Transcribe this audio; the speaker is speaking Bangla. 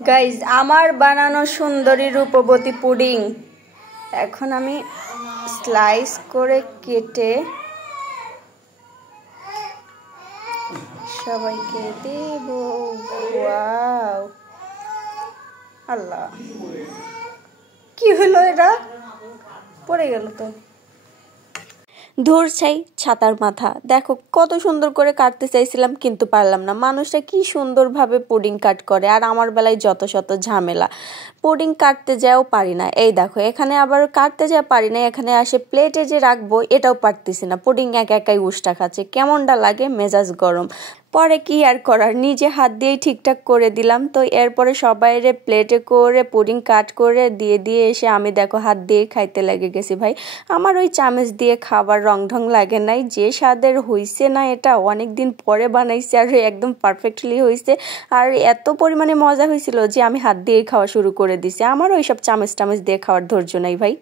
গাইজ আমার বানানো সুন্দরী রূপবতী পুডিং এখন আমি স্লাইস করে কেটে সবাইকে দেব। ওয়াও আল্লাহ কি হলো, এটা পড়ে গেল তো। ধুর ছাই ছাতার মাথা, দেখো কত সুন্দর করে কাটতে চাইছিলাম কিন্তু পারলাম না। মানুষটা কি সুন্দরভাবে পুডিং কাট করে আর আমার বেলায় যত শত ঝামেলা, পুডিং কাটতে যাও পারি না। এই দেখো এখানে আবার কাটতে যা পারি না, এখানে আসে প্লেটে যে রাখবো এটাও পারতেছি না। পুডিং একা একাই উষ্টা খাচ্ছে, কেমনটা লাগে, মেজাজ গরম। পরে কি আর করার, নিজে হাত দিয়েই ঠিকঠাক করে দিলাম। তো এরপরে সবাইরে প্লেটে করে পুডিং কাট করে দিয়ে দিয়ে এসে আমি দেখো হাত দিয়ে খাইতে লেগে গেছি। ভাই আমার ওই চামচ দিয়ে খাবার রং ঢং লাগে নাই, যে স্বাদের হইছে না, এটা অনেক দিন পরে বানাইছে আর একদম পারফেক্টলি হয়েছে। আর এত পরিমাণে মজা হয়েছিল যে আমি হাত দিয়েই খাওয়া শুরু করে দিছি। আমার ওইসব চামচ টামচ দিয়ে খাওয়ার ধৈর্য নাই ভাই।